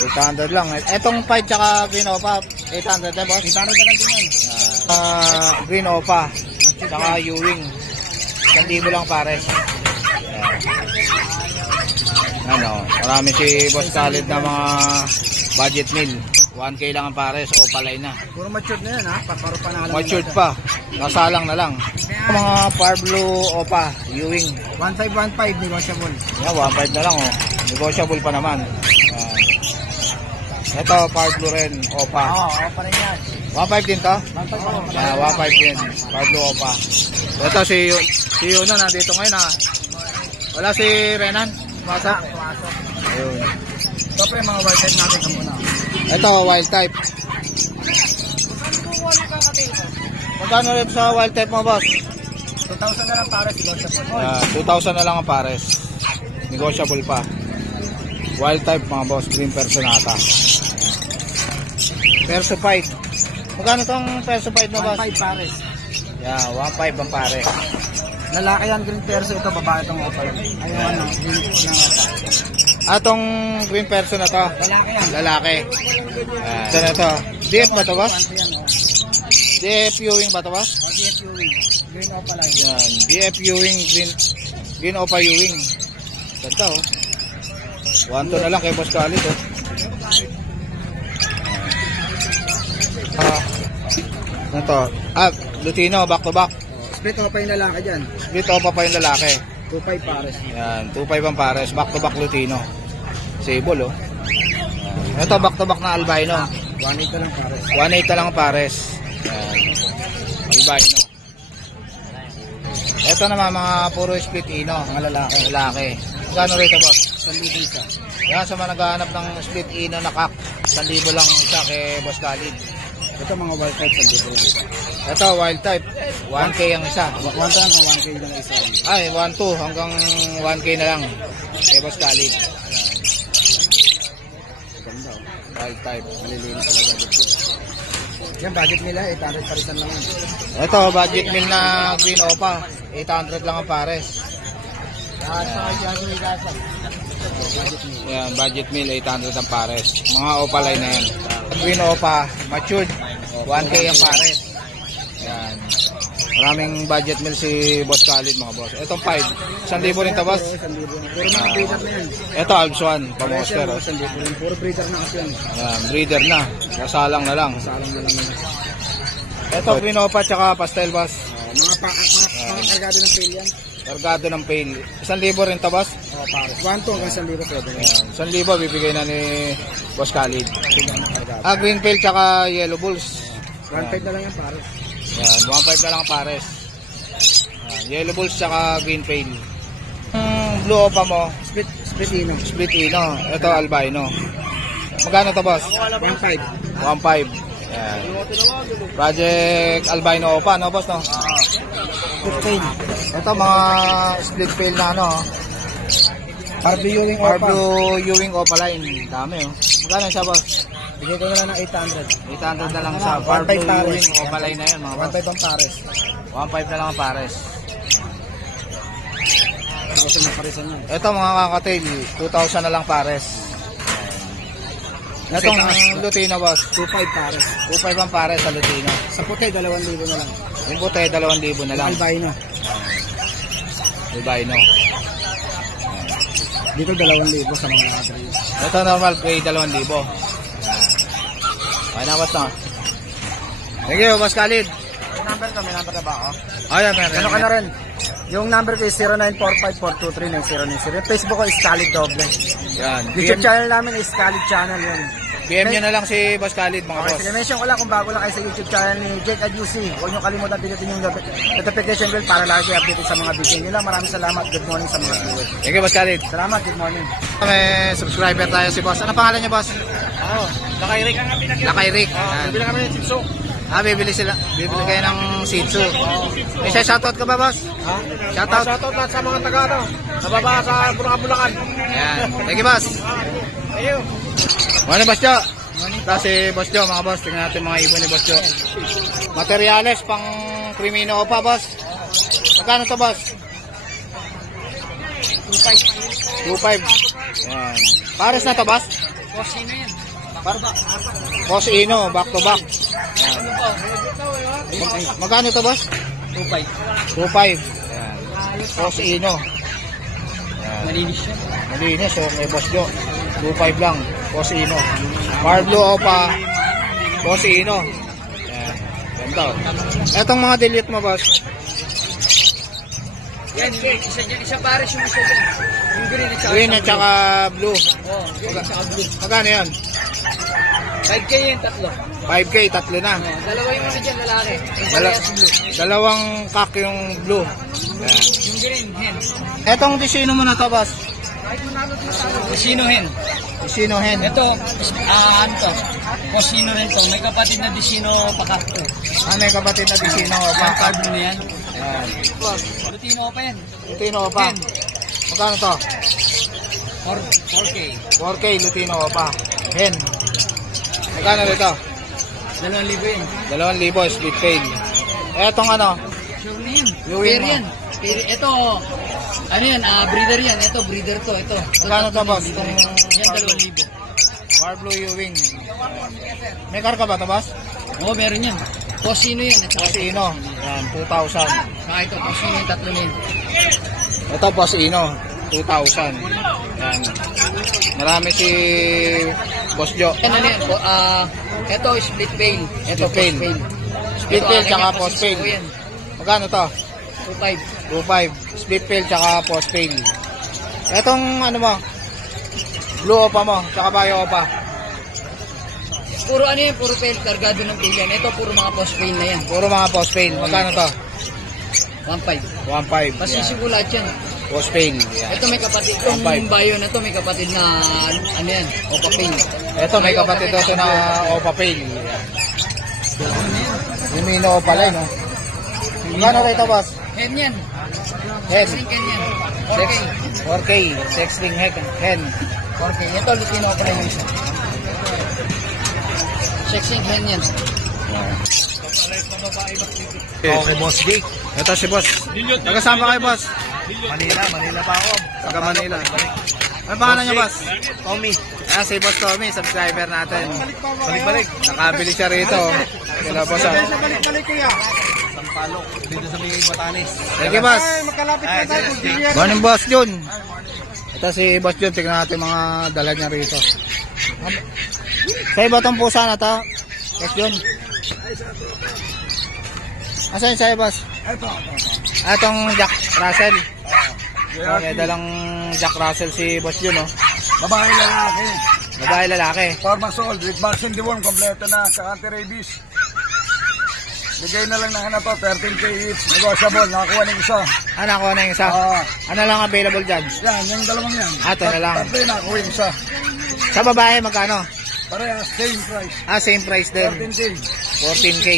800 lang. Etong 5 tsaka green opa, 800 na, boss. 800 na lang din yan. Green opa, tsaka Ewing. 1,000 lang pares. Yan. Ano, marami si Boss Khalid na mga budget meal. 1K lang ang pares, opalay na. Puro matured na yan ha, paparo pa na lang. Matured pa, nasalang na lang. Mga Power Blue opa, Ewing. 1515, negotiable. Yan, 1.5 na lang, oh. Negotiable pa naman. Ito, Power Blue rin, opa. Oo, opa rin yan. 1.5 din to? 1515. 1.5 din, Power Blue opa. Ito, si Yuno nandito ngayon, ha. Wala si Renan, masa. Ayun. Ito pa yung mga wild type natin sa muna. Ito, wild type. Magkano rin sa wild type mo, boss? 2,000 na lang pares, negotiable. 2,000 na lang ang pares. Negotiable pa. Wild type, mga boss, green personata. Perso fight. Magkano tong perso fight mo, boss? 1,500 pares. Yeah, 1.5 ang pare. Lalaki yan, green perso. Ito, babae itong opa lang. Ayun, green po ng opa. Atong green person na to? Lalaki yan. Lalaki. Ito na to. DF ba to, boss? Panto yan, oh. DF Ewing ba to, boss? DF Ewing. Green opa lang. Yan. DF Ewing, green opa Ewing. Ganda, oh. 1-2 na lang kay Boss Khalid, oh. Ito. Lutino, back to back. Split opa yung lalaki dyan. Split opa pa yung lalaki. 2,500 pares. Yan, 2.5 ang pares. Back to back Lutino. Sable, oh. Ito, back to back na albino. 1,800 lang pares. 1.8 na lang ang pares. Yan. Albino. Ito naman, mga puro split ino. Mga lalaki. Lalaki. Magkano rito, boss? 1,000 isa. Yan, sa mga naghahanap ng split ino na kak. 1,000 lang isa kay Boss Khalid. Ito mga wild type, 1,000 lang isa. Ito, wild type. 1K ang isa. 1,000 o 1K lang isa. Ay, 1.2 hanggang 1K na lang kay Boss Khalid. Ganda, oh. Wild type. Malilinis talaga dito. Yan, budget nila, 800 parisan lang yan. Ito, budget meal na green opa. 800 lang ang pares. Yan, budget meal 800 ang pares. Mga opaline na yan. Green opa, matured, 1K ang pares. Yan. Maraming budget meal si Boss Khalid mga boss. Itong 5, 1,000 rin to boss. Ito Alps 1, pamoster. Puro breeder na kasi yan. Yan, breeder na. Kasalang na lang. Ito green opa tsaka pastel boss. Mga kargado ng pail yan. Kargado ng pail. 1,000 rin to boss. Pares. 1 to hanggang 1,000 pwede. Yan, 1,000 bibigay na ni Boss Khalid. Green pail tsaka yellow bulls. 1.5 na lang yan pares. Yan, 1.5 na lang ang pares. Yan, yellow bulls tsaka green pail. Blue opa mo, Split ino. split ino. Ito albino. Magkano to boss? 1.5. 1.5. Yan. Project albino opa, no boss no? 15. Ito mga split pail na ano. Harvey Ewing opa. Harvey Ewing opa line. Dami oh. Magkano siya boss? Bigay ko na lang ng 800. 800 na lang sa Harvey Ewing opa line na yan mga boss. 1.5 ang pares. 1.5 na lang ang pares. 1,000 na paresan yan. Ito mga kakatail, 2,000 na lang pares. Itong Lutino boss, 2.5 pares. 2.5 ang pares sa Lutino. Sa puti, 2,000 na lang. Yung puti, 2,000 na lang. Albino. Albino. Dito 2,000 sa mga atri. Ito normal pay 2,000. Okay na boss no? Thank you boss Khalid. Yung number ko, may number na ba ako? Ayan meron. Ano ka na rin? Yung number ko is 0945-423-9090. Yung Facebook ko is Khalid Doble. Yan. YouTube channel namin is Khalid Channel yun. PM nyo na lang si Boss Khalid mga Okay, boss. sige, mention ko lang kung bago lang kayo sa YouTube channel ni Jake Adjusi. Huwag nyo kalimutan pindutin yung notification bell para lagi updated sa mga video nila. Maraming salamat. Good morning sa mga viewers. Thank you boss Khalid. Salamat, good morning. May subscriber tayo si boss. Ano pangalan niya boss? Lakay Rick. Lakay Rick. Bibili kami ng Sitso. Bibili kayo ng Shih Tzu. May shoutout ka ba boss? Ha? Shoutout. Shoutout lahat sa mga taga nababa sa Bulacan. Ayan. Thank you boss. Ayo. Morning boss Jo. Kasi boss Jo mga boss. Tingnan natin mga ibon ni boss Jo. Materyales pang Crimino pa boss. Magkano to boss? 2.5. Ayan. Pares na to boss? Cosino yan. Cosino, back to back. Ayan. Magkano to boss? 2.5. 2.5. Ayan. Cosino. Ayan. Malinis siya. Malinis so kay boss Jo. 2.5 lang. Cosino. Parblo Opa. Cosino. Ayan. Ganda. Etong mga delete mo boss. Yan, isa pares yung isa dyan. Yung green at Green at saka blue. oh, green at saka blue. Magkano yan? 5K yan, tatlo. 5K, tatlo na. Dalawa yung ano dyan, lalaki. Yung Dala parehas blue. dalawang kak yung blue. Ayan. Yung green, hen. Etong disino mo na to boss. Cosino hen. Disino hen. Ito, ano to? Cosino rin to. May kapatid na Disino Pakato. May kapatid na disino Opa. Card mo na yan. Ayan. Lutino pa yan. Lutino Opa. Magkano to? 4K. 4K Lutino Opa. Hen. Magkano rito? 2,000 yan. 2,000 split paid. Etong ano? Sure na yan. Yung Pair mo. yan. Ito, ano yan, breeder yan. Ito, breeder to. Ito. Magkano to boss? Yan, 2,000. Parblo Ewing. May karga ba to boss? Oo, meron yan. Cosino yan. At saka Cosino. Yan, 2,000. saka ito, Cosino yung tatlo na yan. Ito Cosino, 2,000. Yan. Marami si Boss Jo. Ano yan? Ito, split pail. Ito pail. Split pail tsaka post pail. Yan. Magkano to? 2.5. 2,500. Split pail tsaka post pail. Etong ano mo? Blue opa mo, tsaka bio opa. Puro ano yan, puro pail, kargado ng pail yan. Ito, puro mga post pail na yan. Puro mga post pail. Magkano to? 1.5. 1,500. Masisigulat yan. Post pail. Yan. Ito may kapatid, itong 1.5. bayo na to may kapatid na, ano yan, opa pail. Ito may kapatid ito na opa pail. Yan. Lumino opa line, no? Magkano rito, boss? Hen yan. Hen. Hen yan. 4K. 4K. Sexling hen. 4K. Ito, Lutino ko na yung isa. Sexing hen yan. Okay, boss G. Ito si boss. Taga-saan ba kayo, boss? Manila pa ako. Taga Manila. Ano pangalan niyo, boss? Tommy. Ayan, si Boss Tommy, subscriber natin. Balik-balik. Nakabili siya rito. Sila, boss. Balik-balik kaya. Sampalok, dito sa may Batanes. Thank you, boss. Magkalapit na tayo. Morning, Boss Jun. Ito si Boss Jun, tignan natin mga dala niya rito. Sa iba itong pusa na to, Boss Jun. Asan sa'yo, boss? Itong Jack Russell. May dalang Jack Russell si Boss Jun, oh. Babae lalaki. Babae lalaki. 4 months old, with vaccine deworm, kompleto na, sa anti-rabies. Bigay na lang na to, 13K each, negotiable, nakakuha ng isa. Nakuha na yung isa. Ano lang available dyan? Yan, yung dalawang yan. Ito na lang. Tatlo yung nakakuha yung isa. Sa babae, magkano? Parehas, same price. Same price din. 13K. 14K.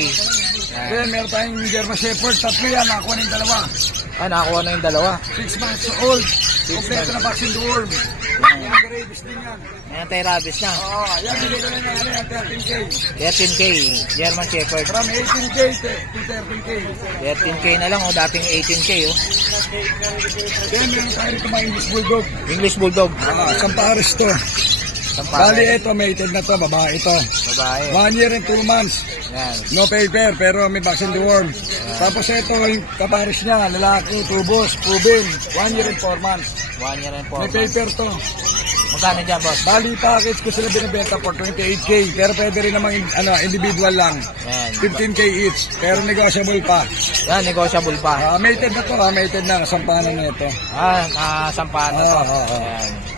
Then, meron tayong German Shepherd, tatlo yan, nakakuha ng dalawa. Nakakuha na yung dalawa. 6 months old, kompleto na vaccine deworm. Anti-rabies din yan. Anti-rabies na. Yan, bigay ko lang yan, 13K. 13K. German Shepherd. From 18K to 13K. 13K na lang, oh. Dating 18K, oh. Then, meron tayo rito mga English Bulldog. English Bulldog. Sampares to. Bali ito, mated na to, babae ito. Babae. 1 year and 2 months. Yan. No paper, pero may vaccine deworm. Tapos ito, yung kapares niya, lalaki, tubos, proven. 1 year and 4 months. 1 year and 4 May months. paper to. Magkano dyan, boss? Bali package ko sila binibenta for 28K. Pero pwede rin namang individual lang. Yan. 15K each. Pero negotiable pa. Yan, negotiable pa. Mated na to, mated na. Sampanan na ito. Sampahan na to. Yan.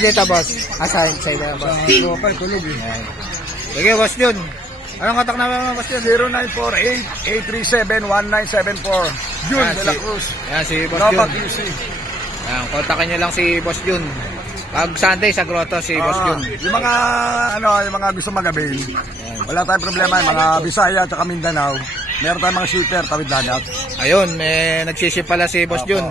Dito, boss. Sa'yo na, boss. So, pa, tulog eh. Yan. Sige, boss Jun. Anong kontak namin, boss Jun? 0948-837-1974. Jun de la Cruz. Yan, si boss Napa Jun. QC. Yan, kontakin nyo lang si boss Jun. Pag Sunday sa grotto si boss Jun. Yung mga, yung mga gusto mag-avail. Wala tayong problema. Yung mga Bisaya at Mindanao. Meron tayong mga shipper, tawid dagat. Ayun, may nagsiship pala si boss Jun.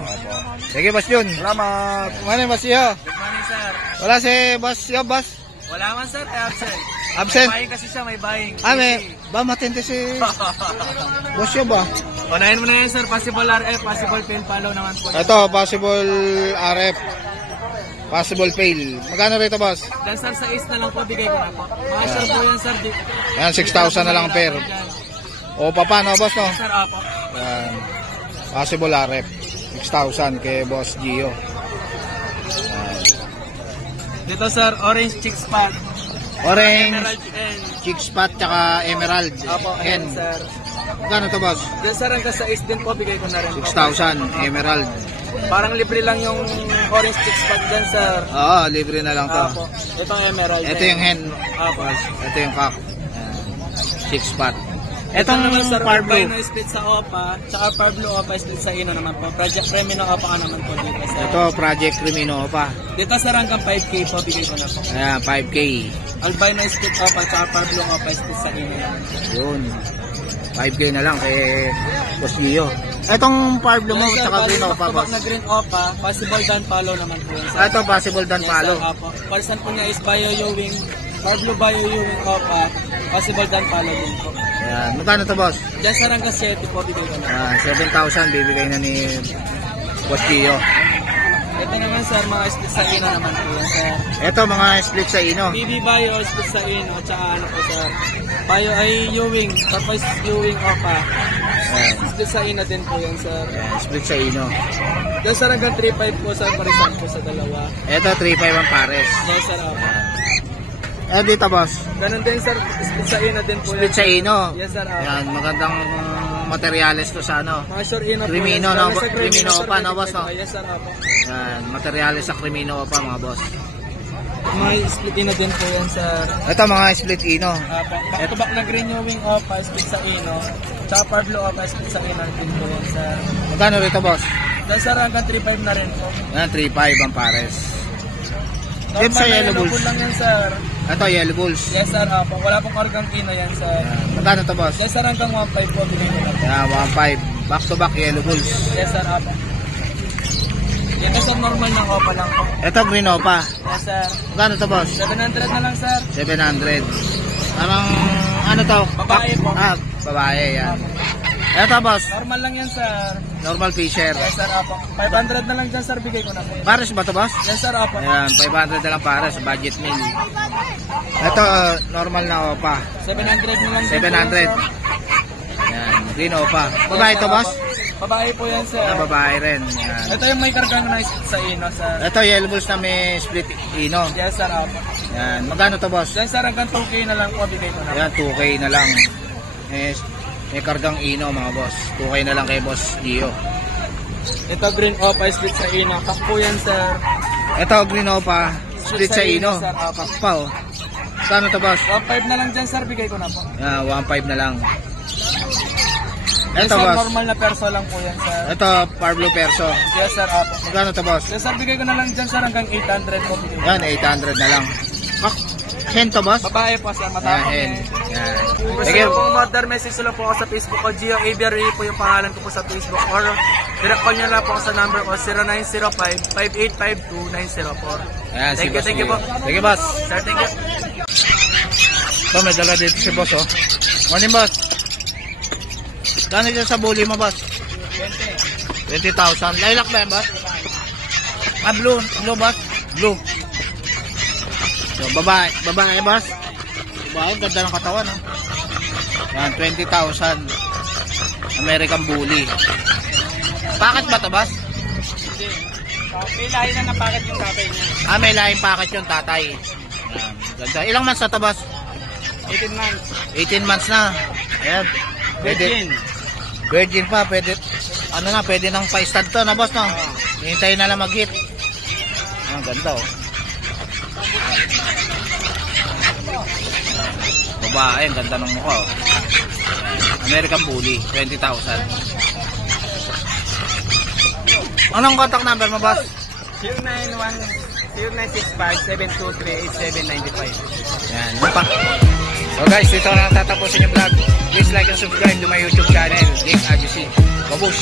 Sige, boss Jun. Salamat. Ano, boss Yo? Good morning, sir. Wala si boss Yo, boss? Wala man, sir. Absent. Absent? May buying kasi siya, may buying. Ba matindi si boss Yo ba? Unahin mo na yun, sir. Possible RF, possible fail follow naman po. Ito, possible RF. Possible fail. Magkano rito, boss? Dan, sir, sa is na lang po, bigay ko na po. Mga sir po yan, sir. Ayan, 6,000 na lang per. O, papa, no, boss, no? Sir, apo. Ayan. Possible RF. 6,000 kay boss Gio. Dito, sir, orange chick spot. Orange, Emerald and... chick spot, tsaka emerald. Apo, Hen. ayan, sir. Magkano to, boss? Dan, sir, hanggang sa is din po, bigay ko na rin po. 6,000, emerald. Parang libre lang yung orange chick spot dyan, sir. Oo, libre na lang to. Apo. Itong emerald. Ito yung hen. Apo. Ito yung cock. Chick spot. Itong Etong naman, sir, Parblo. Albino split sa OPA, tsaka Parblo OPA split sa Ino naman po. Project Premium OPA ka naman po dito, sir. Ito, Project Crimino pa. Dito, sir, hanggang 5K po, bigay ko na po. Ayan, 5K. Albino split OPA, tsaka Parblo OPA split sa Ino. Yun. 5K na lang kay Boss Gio. Etong Parblo mo, Sir, tsaka Green pa, boss. na green OPA, possible dan follow naman po. Sir. Ito, possible dan palo. Yes, sir, opo. Person po niya is Bio Ewing, Parblo Bio Ewing OPA, possible dan follow din po. Ayan, magkano to, boss? Diyan, sir, hanggang 7 po, bigay ko na. Ayan, 7,000 bibigay na ni Boss Gio. Ito naman, sir, mga split sa Ino naman po yan, sir. Ito, mga split sa ino. BB Bio, split sa Ino, tsaka ano po, sir. Bio ay Ewing, tapos Ewing OPA. Ayan, Split sa Ino din po yan, sir. split sa ino. Diyan, sir, hanggang 3.5 po, sir, parisan po sa dalawa. Ito, 3,500 ang pares. Yes, sir, opo. Dito, boss. Ganun din, sir, split sa Ino din po Split sa ino. Yes, sir, opo. Ayan, magandang materyales to sa ano. Mga sure Ino po. Crimino, yan, no? sir. Sa Crimino sir, pa, no, boss, no? Yes, sir, opo. Ayan, materyales sa Crimino pa, mga boss. Mga split Ino din po yan, sir. Ito, mga split ino. Opo. Back to back na green Ewing OPA, split sa Ino. Tsaka Parblo OPA, split sa Ino din po yan, sir. Magkano rito, boss? Diyan, sir, hanggang 3.5 na rin po. Ayan, 3,500 ang pares. Dito sa Normal na Yellow Bulls. bull lang yan, sir. Ito, Yellow Bulls. Yes, sir, opo. Wala pong kargang Ino yan, sir. Ayan, magkano to, boss? Yes, sir, hanggang 1.5 po, bigay ko na po. Ayan, 1,500. Back to back, Yellow Bulls. Yes, sir, opo. Ito, sir, normal ng OPA lang po. Ito, Green Opa. Yes, sir. Magkano to, boss? 700 na lang, sir. 700. Parang, ano to? Babae po. Babae, yan. Eto boss, Normal lang yan, sir. normal fisher. Yes, sir, apo. 500 na lang dyan, sir. Bigay ko na po. Pares ba to boss? Yes, sir, apo. Ayan, 500 na lang pares, budget meal. Ito, normal na opa. 700 na lang dyan. 700. Ayan, green opa. Babae to boss? Babae po yan, sir. Na babae rin. Ayan. Ito yung may kargang na sa ino, sir. Ito, yellow bulls na may split ino. Yes, sir, apo. Ayan, magkano to boss? Dyan, sir, hanggang 2K na lang po. Bigay ko na. Ayan, 2K na lang. May kargang ino mga boss. 2K na lang kay boss Gio. Ito, green opa, split sa ino. Kak po yan, sir. Ito, green opa, split sa ino. Sir, apo. Pa oh. Kano to boss? 1.5 na lang dyan, sir. Bigay ko na po. Ayan, 1.5 na lang. Yes, Ito sir, boss. normal na perso lang po yan, sir. Ito, Pablo Perso. Yes, sir, apo. Magkano to boss? Yes, sir, bigay ko na lang dyan, sir, hanggang 800 po. Bigay ko. Yan, 800 na lang. Hen to boss? Babae po, sir, matapang Yan, eh. yan. Gusto Sige. ko po mother message lang po ako sa Facebook ko. Gio Avery po yung pangalan ko po sa Facebook. Or direct call nyo lang po ako sa number ko 0905-5852-904. Ayan, si Thank you, boss thank you Gio. po. Sige boss. Sir, thank you. Ito, may dala dito si boss oh. Morning boss. Kano dyan sa bully mo boss? 20,000. Lilac ba yan boss? Ah, blue. Blue boss? Blue. So, babae. Babae boss? Babae, ganda ng katawan oh. Yan, 20,000. American bully. Packet ba to boss? May lahi na napakat yung tatay niya. Ah, may lahing packet yung tatay. Yan, ganda. Ilang months na to boss? 18 months. 18 months na. Ayan. Virgin. Virgin pa, pwede, ano na, pwede nang pa-stud to na boss, no? Hintayin na lang mag-hit. Ang ganda, oh. Babae, ang ganda ng mukha, oh. American Bully, 20,000. Anong contact number mo, boss? 0965-723-8795. Yan, yun pa. So guys, dito na lang tatapusin yung vlog. Please like and subscribe to my YouTube channel, King Adjusi. Babush!